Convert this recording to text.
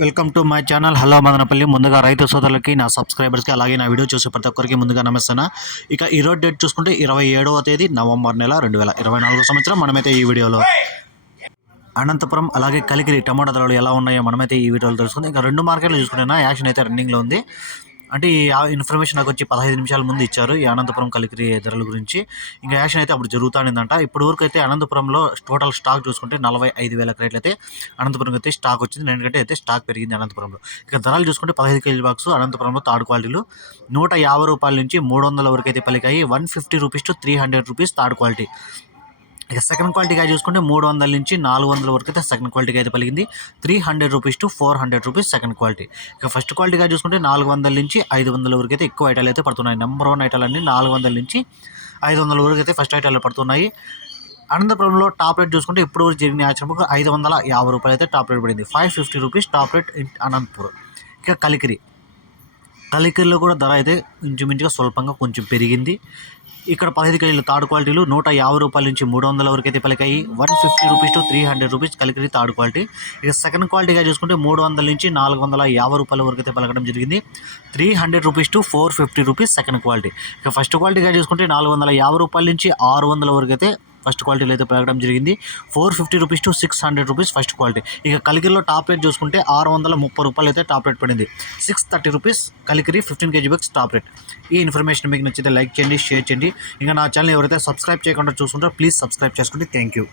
Welcome to my channel. Hello Madanapalle. ముందుగా రైతు సోదరులకి నా సబ్స్క్రైబర్స్కి అలాగే నా వీడియో చూసే ప్రతి ఒక్కరికి ముందుగా నమస్తున్నా ఇక ఈరోజు డేట్ చూసుకుంటే ఇరవై ఏడవ తేదీ నవంబర్ నెల రెండు వేల ఇరవై నాలుగో సంవత్సరం. మనమైతే ఈ వీడియోలో అనంతపురం అలాగే కలికిరి టమాటా ధరలు ఎలా ఉన్నాయో మనమైతే ఈ వీడియోలో తెలుసుకుందాం. ఇంకా రెండు మార్కెట్లు చూసుకుంటున్నా యాక్షన్ అయితే రన్నింగ్లో ఉంది. అంటే ఈ ఆ ఇన్ఫర్మేషన్ నాకు వచ్చి పదహైదు నిమిషాల ముందు ఇచ్చారు ఈ అనంతపురం కలికిరి ధరల గురించి. ఇంకా యాక్షన్ అయితే అప్పుడు జరుగుతానిందంట. ఇప్పటి వరకు అయితే అనంతపురంలో టోటల్ స్టాక్ చూసుకుంటే నలభై ఐదు వేల క్రేట్లు అయితే అనంతపురం అయితే స్టాక్ వచ్చింది. ఎందుకంటే అయితే స్టాక్ పెరిగింది అనంతపురంలో. ఇక ధరలు చూసుకుంటే పదహైదు కేజీ బాక్స్ అనంతపురంలో థర్డ్ క్వాలిటీలు నూట యాభై రూపాయల నుంచి మూడు వందల వరకు అయితే పలికాయి. One fifty rupees to three hundred rupees third quality. ఇక సెకండ్ క్వాలిటీగా చూసుకుంటే మూడు వందల నుంచి నాలుగు వందల వరకు అయితే సెకండ్ క్వాలిటీగా అయితే పలిగింది three hundred rupees to four hundred rupees second quality ఇక ఫస్ట్ క్వాలిటీగా చూసుకుంటే నాలుగు వందల నుంచి ఐదు వందల వరకు అయితే ఎక్కువ ఐటాలు అయితే పడుతున్నాయి. నెంబర్ వన్ ఐటాలు అన్ని నాలుగు వందల నుంచి ఐదు వందల వరకు అయితే ఫస్ట్ ఐటాలు పడుతున్నాయి. అనంతపురంలో టాప్ రేట్ చూసుకుంటే ఇప్పుడు వరకు జరిగిన ఆచరణకు ఐదు వందల యాభై రూపాయలు అయితే టాప్ రేట్ పడింది. Five fifty rupees top rate in Anantapur ఇక కలికిరి. కలికల్లో కూడా ధర అయితే ఇంచుమించుగా స్వల్పంగా కొంచెం పెరిగింది. ఇక్కడ పదహైదు కేజీల థర్డ్ క్వాలిటీలు నూట యాభై రూపాయల నుంచి మూడు వందల వరకు అయితే పలికాయి. One fifty rupees to three hundred rupees Kalikiri third quality. ఇక సెకండ్ క్వాలిటీగా చూసుకుంటే మూడు వందల నుంచి నాలుగు వందల యాభై రూపాయల వరకు అయితే పలకడం జరిగింది. Three hundred rupees to four fifty rupees second quality. ఇక ఫస్ట్ క్వాలిటీగా చూసుకుంటే నాలుగు వందల యాభై రూపాయల నుంచి ఆరు వందల వరకు అయితే ఫస్ట్ క్వాలిటీలో అయితే పెరగడం జరిగింది. Four fifty rupees to six hundred rupees first quality. ఇక కలికిరిలో టాప్ రేట్ చూసుకుంటే ఆరు వందల ముప్పై రూపాయలు అయితే టాప్ రేట్ పడింది. Six thirty rupees Kalikiri fifteen KG box top rate. ఈ ఇన్ఫర్మేషన్ మీకు నచ్చితే లైక్ చేయండి షేర్ చేయండి. ఇంకా నా ఛానల్ ఎవరైతే సబ్స్క్రైబ్ చేయకుండా చూసుకుంటారో ప్లీజ్ సబ్స్క్రైబ్ చేసుకోండి థ్యాంక్ యూ.